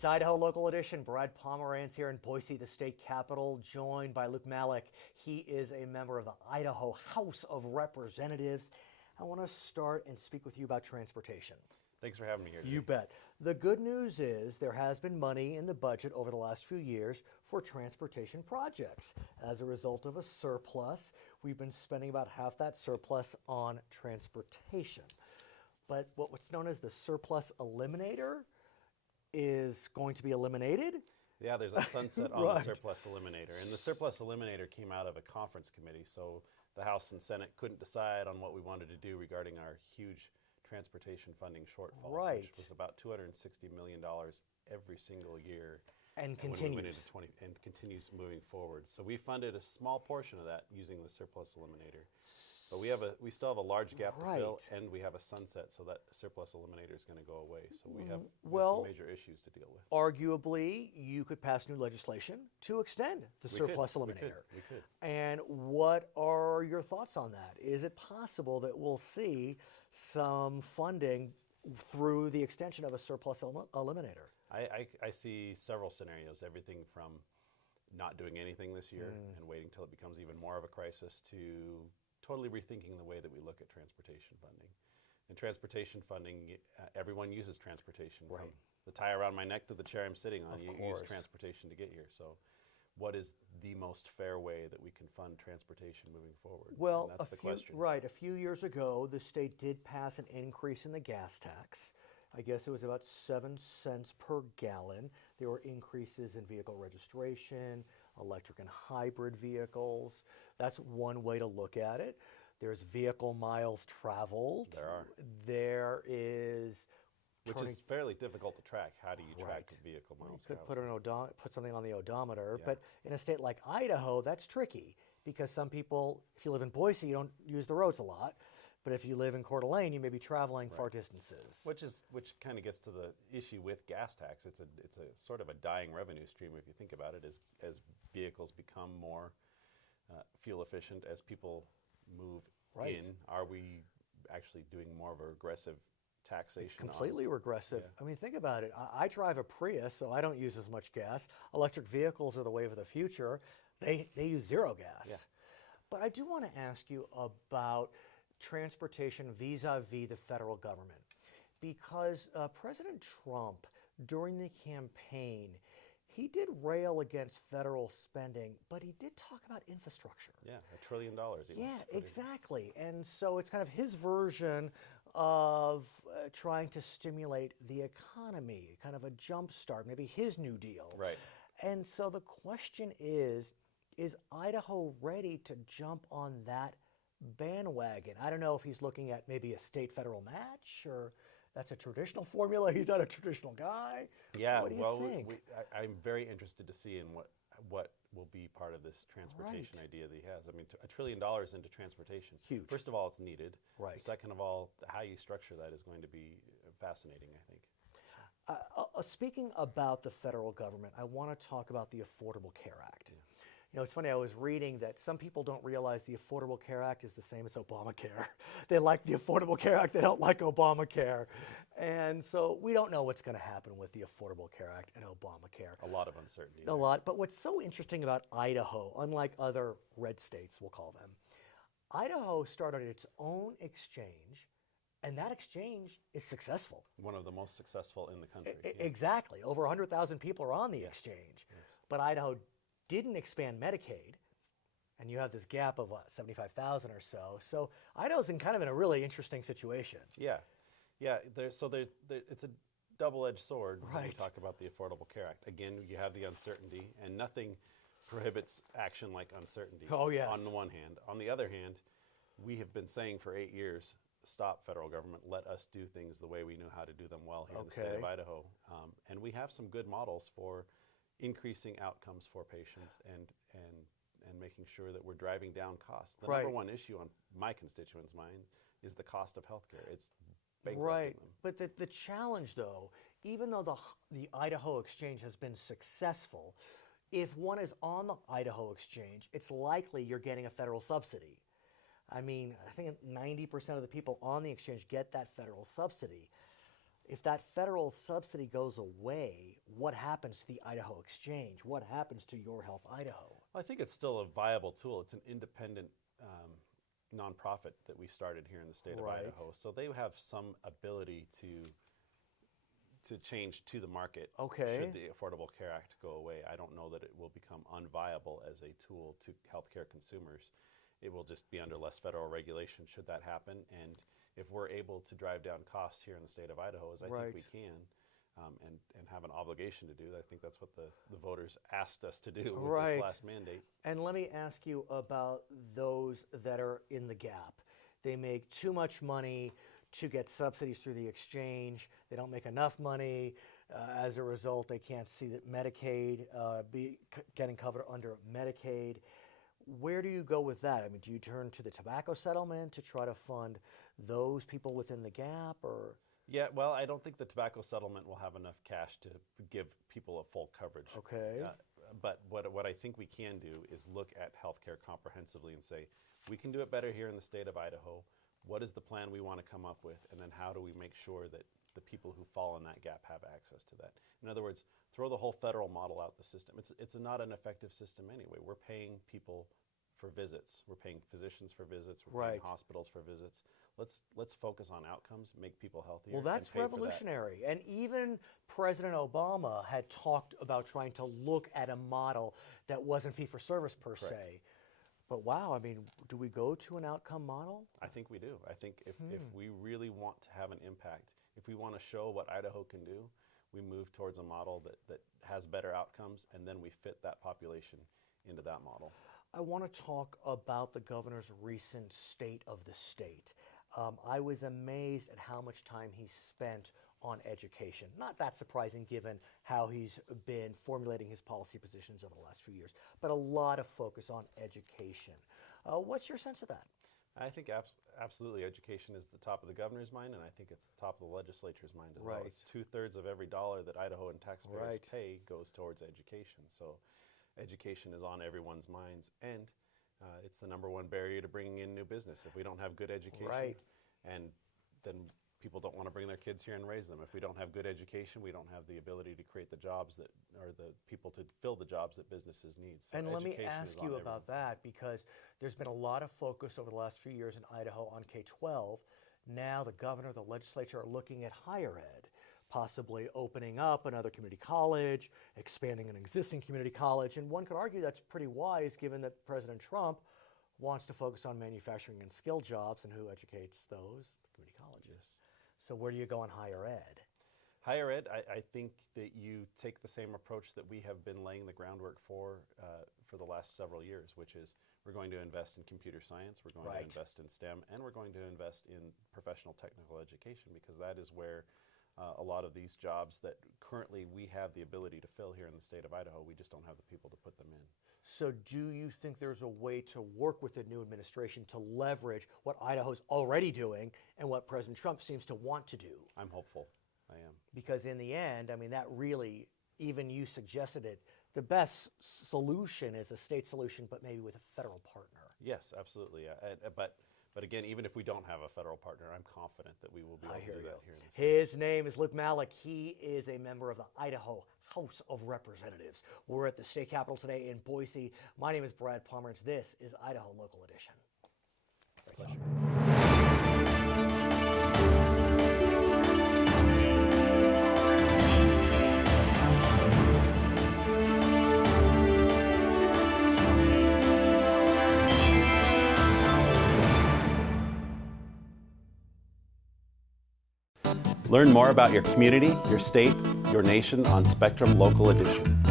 It's Idaho Local Edition. Brad Pomerance here in Boise, the state capital, joined by Luke Malek. He is a member of the Idaho House of Representatives. I want to start and speak with you about transportation. Thanks for having me here today. You bet. The good news is there has been money in the budget over the last few years for transportation projects. As a result of a surplus, we've been spending about half that surplus on transportation. But what's known as the surplus eliminator is going to be eliminated. Yeah, there's a sunset on Right. the surplus eliminator. And the surplus eliminator came out of a conference committee, so the House and Senate couldn't decide on what we wanted to do regarding our huge transportation funding shortfall, Right. which was about $260 million every single year. And when we went continues. into and continues moving forward. So we funded a small portion of that using the surplus eliminator. But we still have a large gap to fill, Right. and we have a sunset, so that surplus eliminator is going to go away. So we have Well, some major issues to deal with. Arguably, you could pass new legislation to extend the We surplus could, we eliminator. could, we could. And what are your thoughts on that? Is it possible that we'll see some funding through the extension of a surplus eliminator? I see several scenarios, everything from not doing anything this year and waiting till it becomes even more of a crisis to totally rethinking the way that we look at transportation funding. And transportation funding, everyone uses transportation. Right. From the tie around my neck to the chair I'm sitting on, Of you course. use transportation to get here. So what is the most fair way that we can fund transportation moving forward? Well, and that's the question. Right. A few years ago, the state did pass an increase in the gas tax. I guess it was about 7 cents per gallon. There were increases in vehicle registration, electric and hybrid vehicles. That's one way to look at it. There's vehicle miles traveled. There are. There is Which turning- is fairly difficult to track. How do you track Right. vehicle You miles could traveled? put something on the odometer, Yeah. but in a state like Idaho, that's tricky because some people, if you live in Boise, you don't use the roads a lot. But if you live in Coeur d'Alene, you may be traveling far distances. Which kind of gets to the issue with gas tax. It's a sort of a dying revenue stream if you think about it. As vehicles become more fuel efficient, as people move Right. in, are we actually doing more of a regressive taxation? Completely regressive. Yeah. I mean, think about it. I drive a Prius, so I don't use as much gas. Electric vehicles are the wave of the future. They use zero gas. Yeah. But I do want to ask you about transportation vis-a-vis the federal government. Because President Trump, during the campaign, he did rail against federal spending, but he did talk about infrastructure. Yeah, $1 trillion. He wants Yeah, to put in. exactly. And so it's kind of his version of trying to stimulate the economy, kind of a jump start, maybe his New Deal. Right. And so the question is Idaho ready to jump on that bandwagon? I don't know if he's looking at maybe a state-federal match, or that's a traditional formula. He's not a traditional guy. Yeah, What do you well, think? I'm very interested to see in what will be part of this transportation Right. idea that he has. I mean, $1 trillion into transportation. Huge. First of all, it's needed. Right. Second of all, how you structure that is going to be fascinating, I think. Speaking about the federal government, I want to talk about the Affordable Care Act. You know, it's funny, I was reading that some people don't realize the Affordable Care Act is the same as Obamacare. They like the Affordable Care Act, they don't like Obamacare. And so we don't know what's going to happen with the Affordable Care Act and Obamacare. A lot of uncertainty. A lot. But what's so interesting about Idaho, unlike other red states, we'll call them, Idaho started its own exchange, and that exchange is successful. One of the most successful in the country. Exactly. Over 100,000 people are on the exchange. But Idaho didn't expand Medicaid, and you have this gap of 75,000 or so. So Idaho's in a really interesting situation. Yeah. It's a double-edged sword when we Right. talk about the Affordable Care Act. Again, you have the uncertainty, and nothing prohibits action like uncertainty. Oh, yes. On the one hand. On the other hand, we have been saying for 8 years, stop federal government, let us do things the way we know how to do them well here in the state of Okay. Idaho. And we have some good models for increasing outcomes for patients and making sure that we're driving down costs. The Right. number one issue on my constituents' mind is the cost of healthcare. It's bankrupting Right. them. But the challenge, though, even though the Idaho exchange has been successful, if one is on the Idaho exchange, it's likely you're getting a federal subsidy. I mean, I think 90% of the people on the exchange get that federal subsidy. if that federal subsidy goes away, what happens to the Idaho Exchange? What happens to Your Health Idaho? I think it's still a viable tool. It's an independent nonprofit that we started here in the state of Idaho, so they have some ability to change to the market. Okay. Should the Affordable Care Act go away, I don't know that it will become unviable as a tool to healthcare consumers. It will just be under less federal regulation should that happen. And if we're able to drive down costs here in the state of Idaho, as I think we can, and have an obligation to do, I think that's what the voters asked us to do with this last mandate. And let me ask you about those that are in the gap. They make too much money to get subsidies through the exchange. They don't make enough money. As a result, they can't see that Medicaid getting covered under Medicaid. Where do you go with that? I mean, do you turn to the tobacco settlement to try to fund those people within the gap, or? Yeah, well, I don't think the tobacco settlement will have enough cash to give people a full coverage. Okay. But what I think we can do is look at healthcare comprehensively and say, we can do it better here in the state of Idaho. What is the plan we want to come up with? And then how do we make sure that the people who fall in that gap have access to that? In other words, throw the whole federal model out the system. It's not an effective system anyway. We're paying people for visits. We're paying physicians for visits. We're paying hospitals for visits. Let's focus on outcomes, make people healthier. Well, that's revolutionary. And even President Obama had talked about trying to look at a model that wasn't fee-for-service per se. But wow, I mean, do we go to an outcome model? I think we do. I think if we really want to have an impact, if we want to show what Idaho can do, we move towards a model that has better outcomes, and then we fit that population into that model. I want to talk about the governor's recent state of the state. I was amazed at how much time he spent on education. Not that surprising given how he's been formulating his policy positions over the last few years, but a lot of focus on education. What's your sense of that? I think absolutely education is the top of the governor's mind, and I think it's the top of the legislature's mind as well. It's 2/3 of every dollar that Idahoan taxpayers pay goes towards education. So education is on everyone's minds, and it's the #1 barrier to bringing in new business. If we don't have good education, and then people don't want to bring their kids here and raise them. If we don't have good education, we don't have the ability to create the jobs that, or the people to fill the jobs that businesses need. So and let me ask you about that, because there's been a lot of focus over the last few years in Idaho on K-12. Now the governor, the legislature are looking at higher ed, possibly opening up another community college, expanding an existing community college. And one could argue that's pretty wise given that President Trump wants to focus on manufacturing and skill jobs, and who educates those? The community colleges. So where do you go on higher ed? Higher ed, I think that you take the same approach that we have been laying the groundwork for the last several years, which is we're going to invest in computer science, we're going to invest in STEM, and we're going to invest in professional technical education, because that is where a lot of these jobs that currently we have the ability to fill here in the state of Idaho, we just don't have the people to put them in. So do you think there's a way to work with the new administration to leverage what Idaho's already doing and what President Trump seems to want to do? I'm hopeful. I am. Because in the end, I mean, that really, even you suggested it, the best solution is a state solution, but maybe with a federal partner. Yes, absolutely. But again, even if we don't have a federal partner, I'm confident that we will be able to do that here in the state. His name is Luke Malek. He is a member of the Idaho House of Representatives. We're at the state capitol today in Boise. My name is Brad Pomerance. This is Idaho Local Edition. Pleasure. Learn more about your community, your state, your nation on Spectrum Local Edition.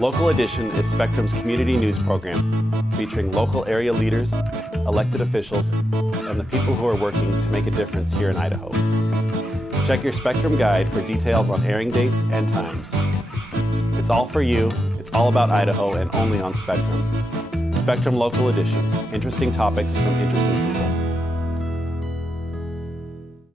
Local Edition is Spectrum's community news program featuring local area leaders, elected officials, and the people who are working to make a difference here in Idaho. Check your Spectrum guide for details on airing dates and times. It's all for you, it's all about Idaho, and only on Spectrum. Spectrum Local Edition, interesting topics from interesting people.